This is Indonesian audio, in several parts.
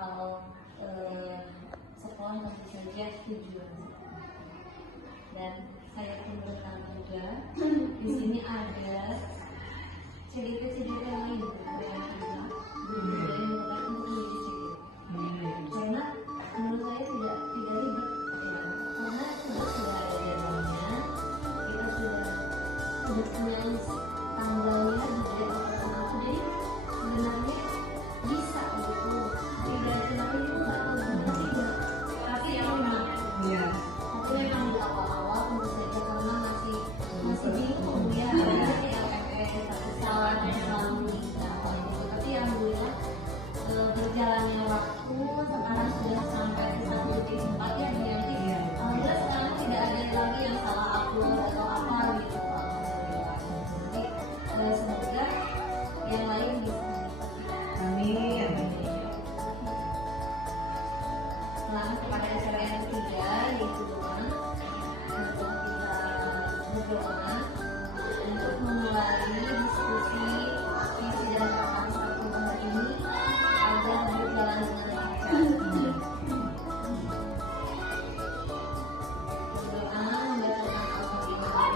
kalau sekolah tentu saja tujuan. Dan saya pun berharap juga di sini ada cerita-cerita lain yang kita berbeda untuk menjadi karena menurut saya tidak ribet ya, karena sudah ada jadwalnya, kita sudah punya tanggalnya di jadwal tertentu, jadi sebenarnya bisa gitu, tidak kenapa itu nggak tahu tidak, tapi yang memang tapi memang di awal-awal tentu saja karena masih bingung ya, ada LMS satu salah dan selalu tapi alhamdulillah berjalannya waktu sekarang sudah sampai ke satu tempat ya, jadi alhamdulillah sekarang tidak ada lagi yang salah upload atau apa gitu. Jadi semoga yang lain bisa mendapatkan. Amin. Selamat kepada acara yang ketiga, yaitu doa. Untuk kita berdoa untuk memulai diskusi visi dan program satu hari ini agar berjalan dengan lancar. Berdoa membacakan Al-Fatihah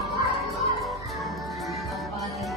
apa yang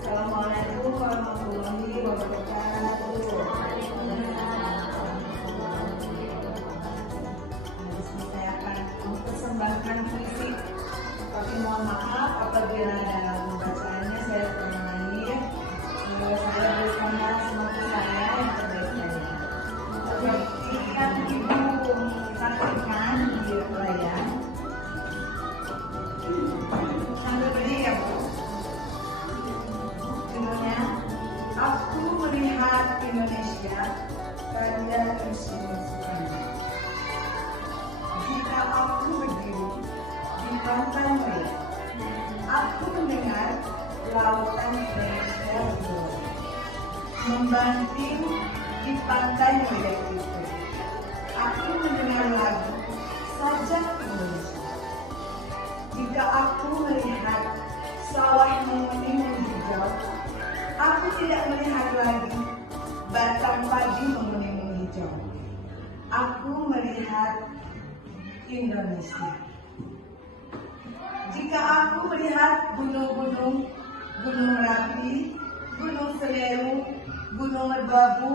Assalamualaikum warahmatullahi wabarakatuh. Disini saya akan mempersembahkan puisi, tapi mohon maaf apabila dalam pembacaannya saya terlalu saya bersama semoga saya yang terbaik saja. Ikan ibu saksikan di layar. Sambil berdiri ya Bu. Aku melihat Indonesia karya Indonesia. Jika aku berdiri di pantai Melihat, aku mendengar lautan Indonesia membanting di pantai Melihat itu. Aku mendengar lagu Sajak Indonesia. Jika aku melihat sawah menguning hijau, aku tidak melihat lagi batang padi menguning hijau. Aku melihat Indonesia. Jika aku melihat gunung-gunung, Gunung Merapi, Gunung Semeru, Gunung Merbabu,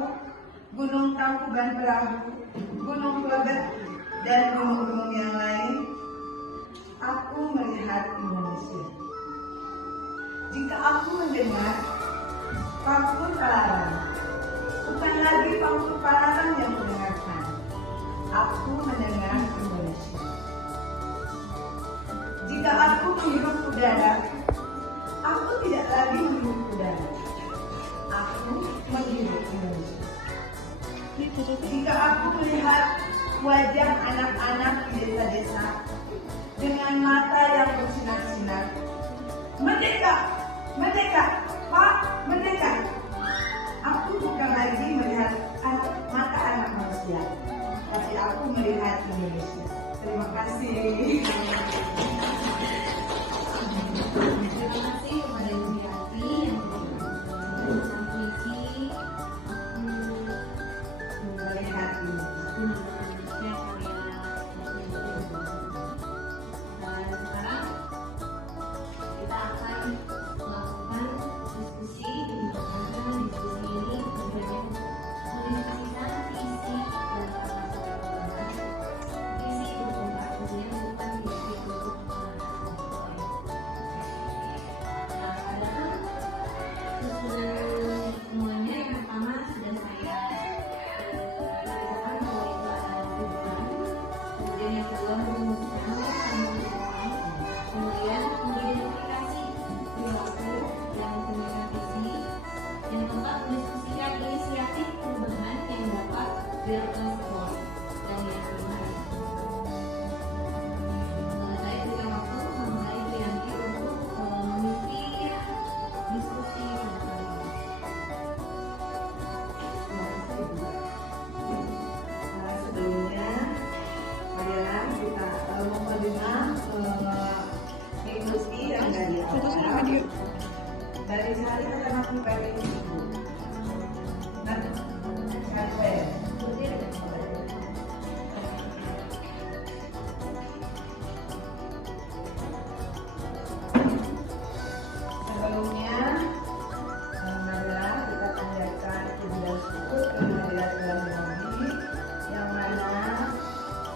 Gunung Tangkuban Perahu, Gunung Klebet, dan gunung-gunung yang lain, aku melihat Indonesia. Jika aku mendengar Pangku Palaran, bukan lagi Pangku Palaran yang mendengarkan, aku mendengar Indonesia. Jika aku menghirup udara, aku tidak lagi menghirup udara, aku menghirup Indonesia. Jika aku melihat wajah anak-anak di desa-desa dengan mata yang bersinar-sinar, merdeka, merdeka, Pak, merdeka. Aku bukan lagi melihat mata anak manusia, tapi aku melihat Indonesia. Terima kasih. Terima kasih kepada Ibu Yati yang memberikan puisi Melihat Indonesia. Dan sekarang kita akan melakukan diskusi, di mana diskusi ini berbagai melibatkan visi dan permasalahan visi bertentang build a sport dan yang kelima saya berikan waktu sama saya Brianti untuk memimpin diskusi pada kali ini. Sebelumnya, marilah kita mendengar diskusi yang dari awal. Dari hari pertama kita itu, nah, sampai sebelumnya, marilah kita panjatkan pujian syukur kehadirat Tuhan Nabi yang mana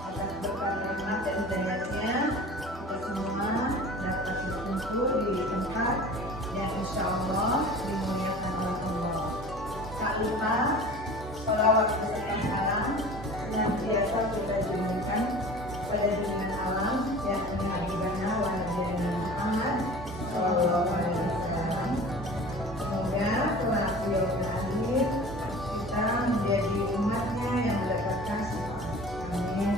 atas berkat rahmat dan hidayatnya kita semua dapat berkumpul di tempat yang insya Allah dimuliakan oleh Allah. Tak lupa sholawat beserta salam yang biasa kita junjungkan pada junjungan alam yang Habibana wa Nabi Muhammad Sallallahu Alaihi Wasallam. Semoga kelak di yaumil akhir kita menjadi umatnya yang mendapatkan syafaat. Amin.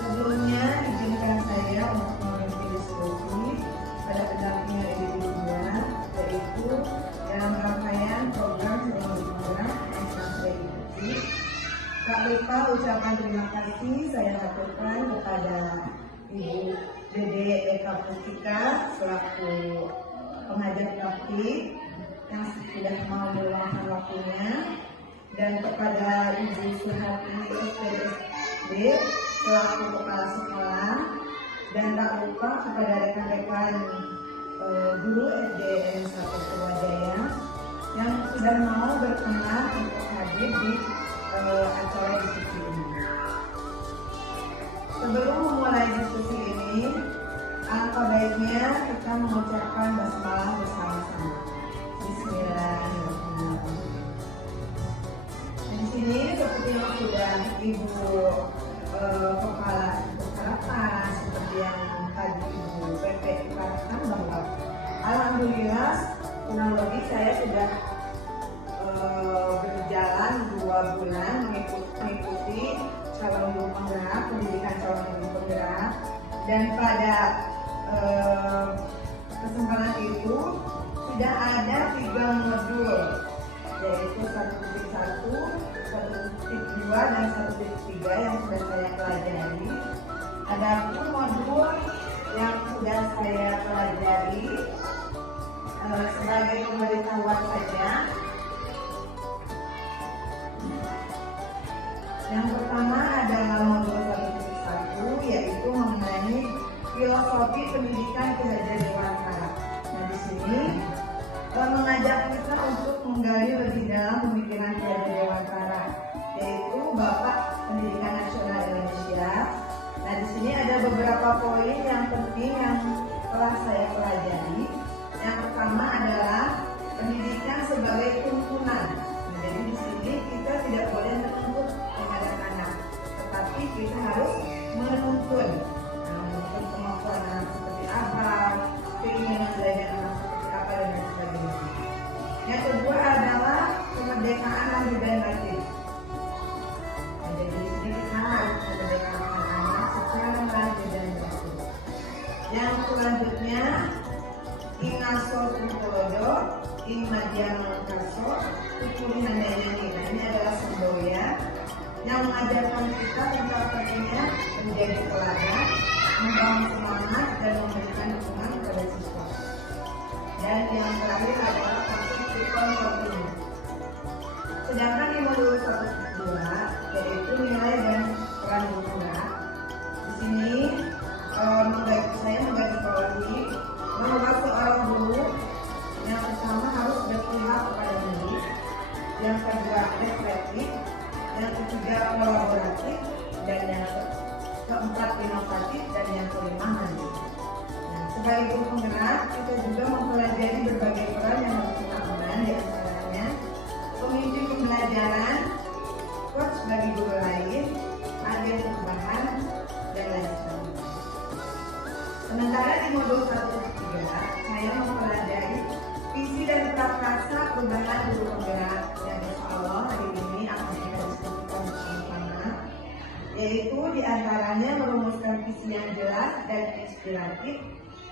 Sebelumnya izinkan saya untuk memimpin diskusi pada pendampingan edisi 2, yaitu dalam rangkaian program Selama Bergerak yang sampai ikuti. Tak lupa ucapan terima kasih saya lakukan kepada Ibu Dede Eka Pustika selaku pengajar praktik yang sudah mau meluangkan waktunya, dan kepada Ibu Suhati SPSD selaku kepala sekolah, dan tak lupa kepada rekan-rekan guru SDN 1 Purwajaya yang sudah mau berkenan untuk hadir di acara diskusi ini. Sebelum memulai diskusi ini, alangkah baiknya kita mengucapkan basmalah bersama-sama. Bismillahirrahmanirrahim. Di sini seperti yang sudah Ibu Kepala Kepala seperti yang tadi Ibu PP katakan bahwa alhamdulillah kurang lebih saya sudah berjalan 2 bulan mengikuti calon guru penggerak, pendidikan calon guru penggerak, dan pada kesempatan itu sudah ada 3 modul, yaitu 1.1, 1.2, dan 1.3 yang sudah saya pelajari. Ada pun modul yang sudah saya pelajari sebagai pemberitahuan saja. Yang pertama adalah modul 1.1, yaitu mengenai filosofi pendidikan Ki Hajar Dewantara. Nah, di sini mengajak kita untuk menggali lebih dalam pemikiran Ki Hajar Dewantara, yaitu Bapak Pendidikan Nasional Indonesia. Nah, di sini ada beberapa poin yang penting yang telah saya pelajari. Yang pertama adalah pendidikan sebagai tuntunan. Nah, jadi di sini kita tidak boleh menuntut terhadap anak, tetapi kita harus menuntun. Menuntun kemampuan anak seperti apa, keinginan belajar anak seperti apa, dan lain sebagainya. Yang kedua adalah kemerdekaan lahir dan batin. Nah, jadi di sini kita harus memerdekakan anak secara lahir dan batin. Yang selanjutnya, Ingaso Sungkolodo, Ingmadian Mangkaso, Tukuri Nandayani. Nah, ini adalah semboya yang mengajarkan kita tentang pentingnya menjadi teladan, membangun semangat, dan memberikan dukungan kepada siswa. Dan yang terakhir adalah konsep kontinuum. Sedangkan di modul 1.2, yaitu nilai dan peran guru penggerak. Di sini saya menggarisbawahi bahwa seorang guru yang pertama harus berpihak kepada murid, yang kedua reflektif, yang ketiga kolaboratif, dan yang keempat inovatif, dan yang kelima mandiri. Nah, sebagai guru penggerak, kita juga mempelajari berbagai peran yang harus kita emban, di antaranya pemimpin pembelajaran, coach bagi guru lain, agen perubahan, dan lain sebagainya. Sementara di modul 1.3, saya mempelajari visi dan prakarsa perubahan guru penggerak, yang insya Allah yaitu diantaranya merumuskan visi yang jelas dan inspiratif,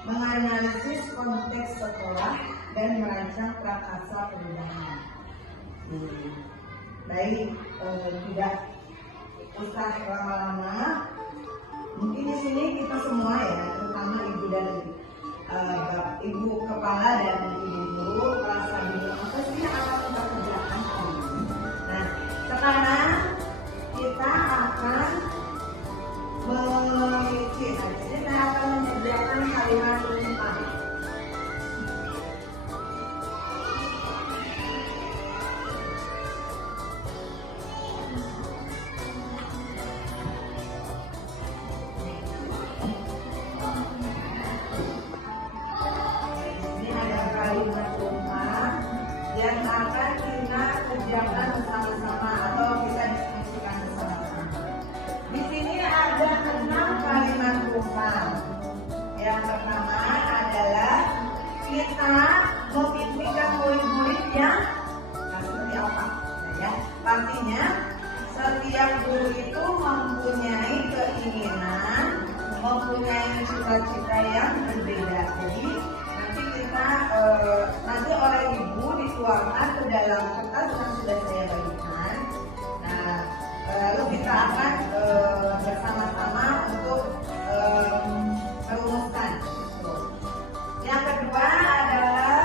menganalisis konteks sekolah, dan merancang prakarsa perubahan. Baik, tidak usah lama-lama. Mungkin di sini kita semua ya, terutama ibu dan ibu kepala dan ibu guru merasa bingung apa sih yang akan kita kerjakan hari ini. Nah, sekarang kita akan menyediakan kalimat rujukan. Yang akan kita kerjakan bersama-sama atau kita diskusikan bersama-sama. Di sini ada 6 kalimat rujukan. Yang pertama adalah kita memimpikan murid-murid yang seperti apa? Nah, ya, pastinya setiap guru itu mempunyai keinginan, mempunyai cita-cita yang berbeda. Jadi nanti oleh ibu dituangkan ke dalam kertas yang sudah saya bagikan. Nah, lalu kita akan bersama-sama untuk merumuskan. Yang kedua adalah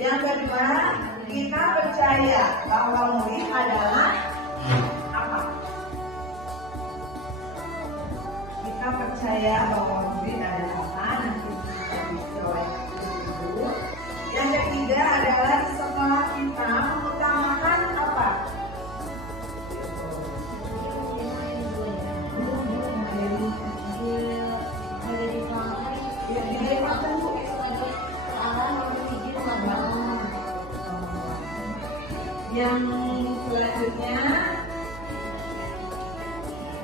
yang kedua, kita percaya bahwa murid adalah apa? Kita percaya bahwa murid adalah apa? Nanti kita bisa oleh ibu. Yang ketiga adalah di sekolah kita mengutamakan apa? Yang selanjutnya,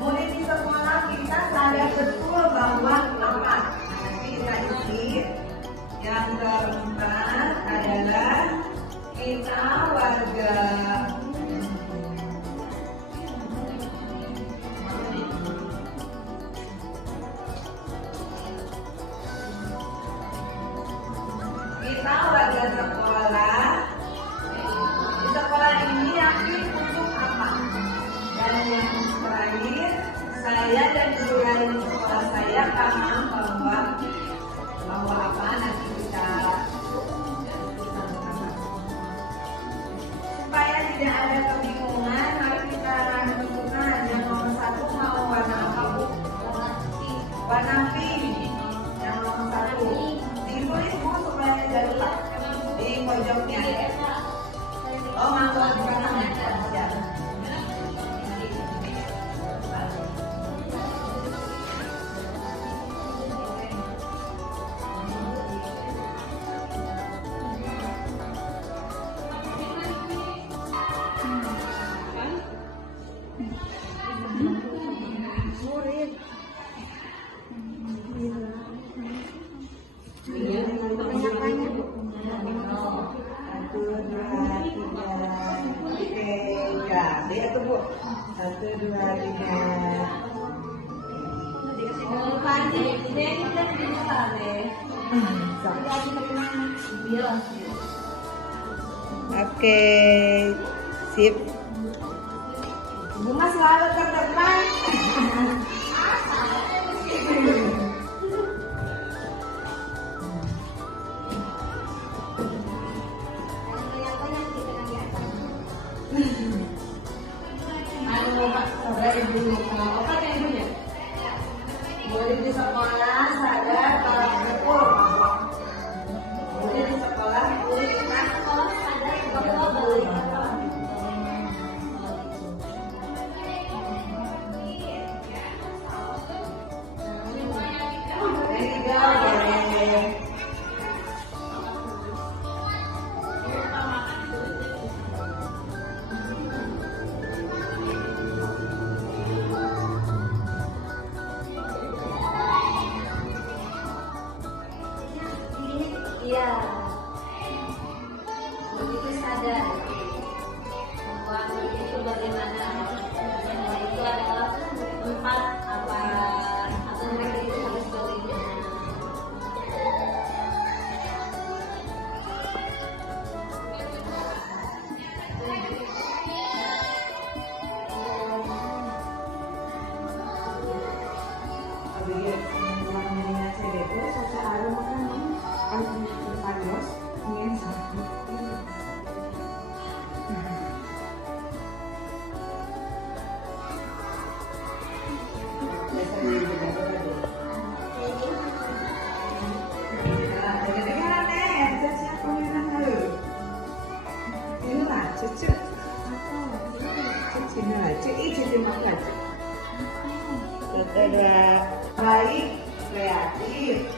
murid di sekolah kita sadar betul bahwa apa? Nanti kita isi. Yang keempat adalah kita warga sekolah. Di sekolah ini yakin untuk apa? Dan yang terakhir, saya dan guru lain di sekolah saya paham bahwa apa nanti kita supaya tidak ada kebingungan, mari kita tentukan yang nomor 1 mau warna apa, Bu? Warna pink. Yang nomor 1 ditulis, Bu, supaya tidak lupa di pojoknya. Oh, mau warna aja. Lihat tuh, Bu. 1, 2, 3. Oke, sip. Bunga selalu terdepan. Murid di sekolah sadar kalau betul bahwa murid di sekolah sadar bahwa iya, begitu sadar bahwa baik, kreatif.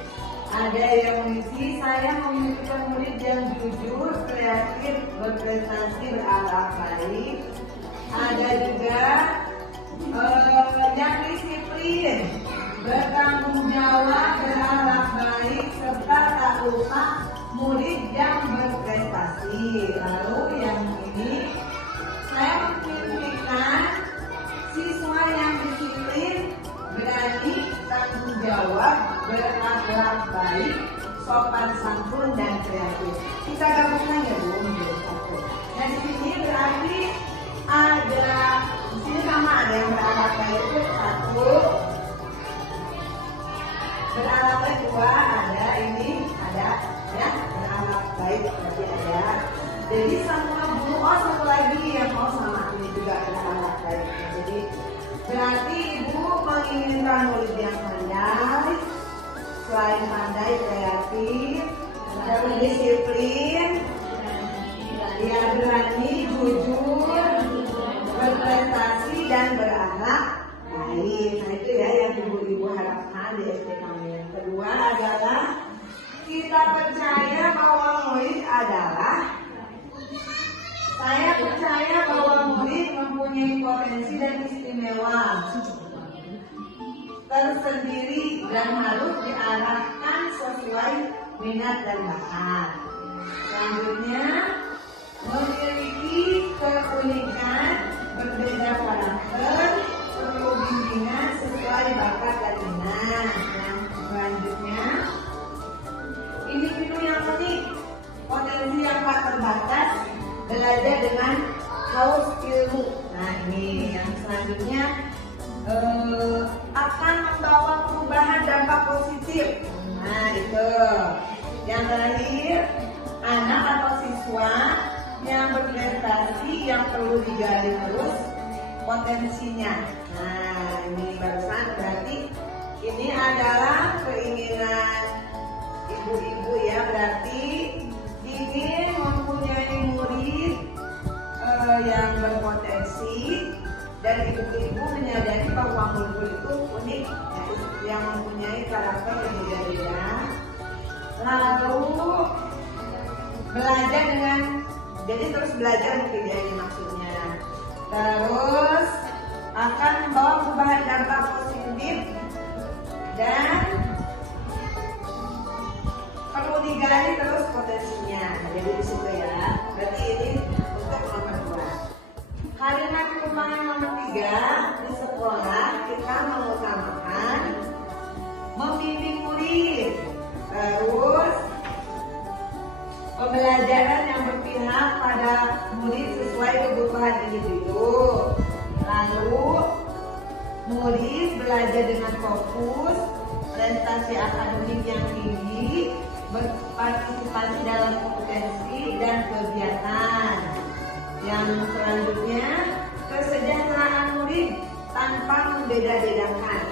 Ada yang mengisi, saya memiliki murid yang jujur, kreatif, berprestasi, berakhlak baik. Ada juga yang disiplin, bertanggung jawab, berakhlak baik, serta tak lupa murid yang berprestasi. Lalu yang ini saya memilihkan siswa yang disiplin, berani, tanggung jawab, berakhlak baik, sopan santun dan kreatif. Kita gabungkan ya Bu, menjadi satu. Nah di sini berarti ada, di sini sama ada yang berakhlak baik itu satu, berakhlak baik dua, ada ini, ada ya berakhlak baik berarti ada. Jadi sama Bu, satu lagi yang sama ini juga berakhlak baik. Jadi berarti Ibu menginginkan murid yang pandai, selain pandai, kreatif, dan disiplin, dia berani, jujur, berprestasi dan berakhlak baik. Nah itu ya yang ibu-ibu harapkan di SD kami. Yang kedua adalah kita percaya bahwa murid adalah, saya percaya bahwa murid mempunyai potensi dan istimewa tersendiri dan harus diarahkan sesuai minat dan bakat. Selanjutnya, memiliki keunikan, berbeda karakter, perlu bimbingan sesuai bakat dan minat. Yang selanjutnya, individu yang unik, potensi yang tak terbatas, belajar dengan haus ilmu. Nah ini yang selanjutnya akan membawa perubahan dampak positif. Nah itu yang terakhir, anak atau siswa yang berprestasi yang perlu digali terus potensinya. Nah ini barusan berarti ini adalah keinginan ibu-ibu ya, berarti ingin mempunyai murid yang berpotensi, dan ibu-ibu menyadari bahwa murid itu unik, yang mempunyai karakter yang berbeda-beda. Lalu belajar dengan, jadi terus belajar mungkin ya ini maksudnya. Terus akan membawa perubahan dampak positif dan perlu digali terus potensinya. Nah, jadi di situ ya. Berarti ini untuk nomor 2. Kalimat perubahan nomor 3, di sekolah kita mengutamakan membimbing murid, terus pembelajaran yang berpihak pada murid sesuai kebutuhan individu. Lalu murid belajar dengan fokus, prestasi akademik yang tinggi, berpartisipasi dalam kompetensi dan kegiatan. Yang selanjutnya, kesejahteraan murid tanpa membeda-bedakan.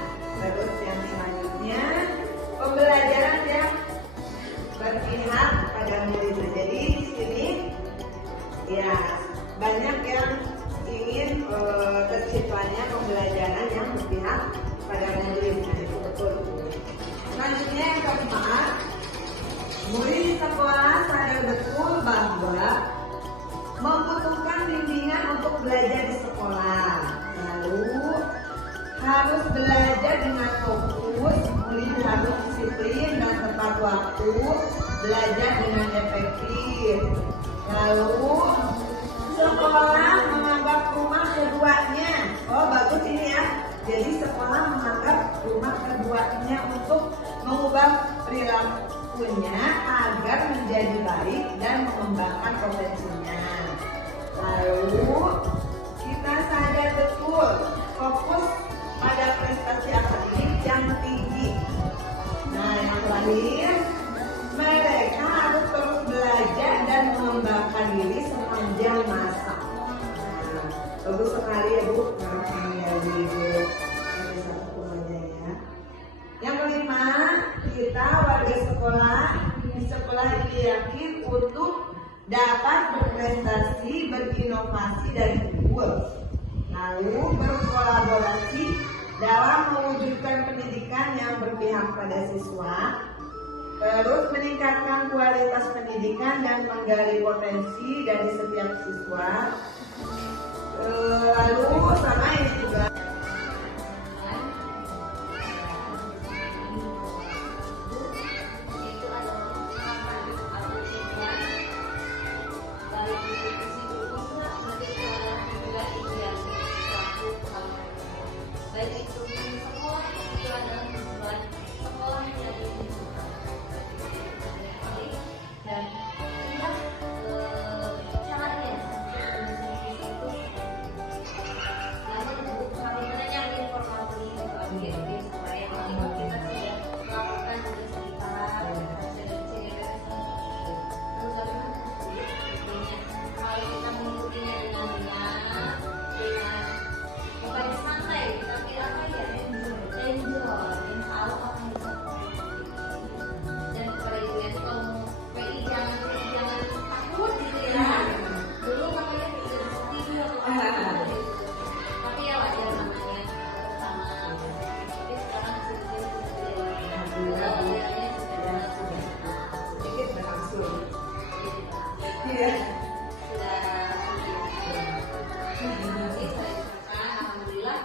Terus yang selanjutnya, pembelajaran yang berpihak pada murid. Jadi di sini ya banyak yang ingin terciptanya pembelajaran yang berpihak pada murid. Nah, itu betul. Selanjutnya yang keempat, murid di sekolah sadar betul bahwa membutuhkan bimbingan untuk belajar di sekolah. Lalu harus belajar dengan fokus, murid harus disiplin dan tepat waktu, belajar dengan efektif. Lalu sekolah menganggap rumah keduanya. Oh bagus ini ya. Jadi sekolah menganggap rumah keduanya untuk mengubah perilakunya agar menjadi baik dan mengembangkan potensinya. Lalu kita sadar betul fokus pada prestasi akademik yang tinggi. Nah yang terakhir, mereka harus terus belajar dan mengembangkan diri sepanjang masa. Nah, bagus sekali ya Bu, dari satu semuanya ya. Yang kelima, kita warga sekolah di sekolah ini yakin untuk dapat berprestasi, berinovasi dan unggul. Lalu berkolaborasi dalam mewujudkan pendidikan yang yang berpihak pada siswa, terus meningkatkan kualitas pendidikan dan menggali potensi dari setiap siswa. Lalu sama ini juga baik itu sekolah itu adalah tujuan sekolah menjadi dan inilah caranya itu namun untuk bagaimana informasi itu supaya kita sudah melakukan tugas kita dan terus kalau kita mengikutinya dengan bukan santai tapi apa ya enjoy dan tahu apa yang bisa dan kepada ibu itu kalau PI jangan takut gitu ya dulu namanya tidak seperti atau apa gitu tapi ya wajar namanya pertama tapi sekarang sudah sedikit berlangsung. Iya. Alhamdulillah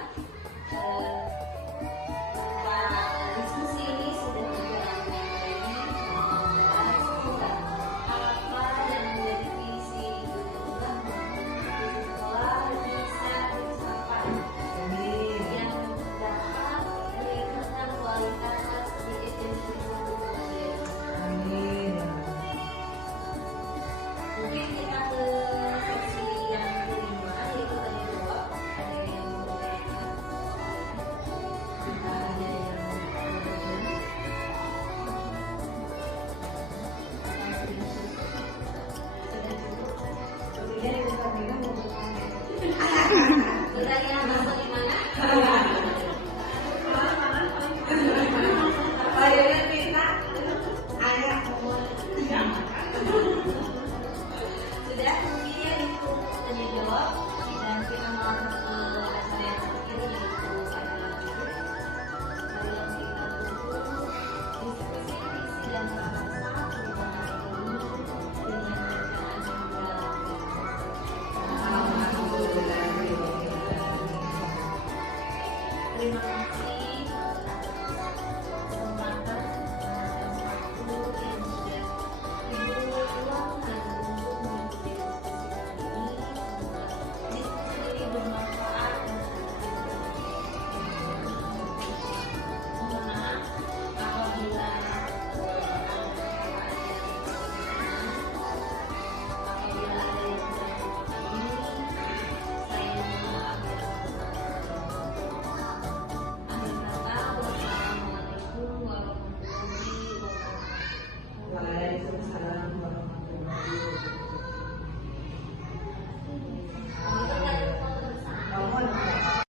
diskusi ini sudah berjalan dengan baik. Apa yang menjadi visi sekolah bisa dicapai yang dapat meningkatkan kualitas pendidikan. Amin. Mungkin kita ke sesi yang kelima yaitu tanya jawab. Ada yang mau bertanya? Ada yang sudah cukup. Kemudian Ibu Sabina mau bertanya. Sudah kira masuk di mana? Saya minta ayah semua. Sudah kemudian itu tanya jawab dan kita melangkah ke acara yang terakhir yaitu adalah hari yang kita tunggu diskusi dan bahasa perubahan ini dengan bacaan terima kasih atas kesempatan dan waktu yang sudah Ibu luangkan untuk mengikuti diskusi ini bermanfaat dan mohon maaf apabila ada yang kurang ini saya mohon maaf akhir kata wassalamualaikum warahmatullahi wabarakatuh. Waalaikumsalam warahmatullahi wabarakatuh.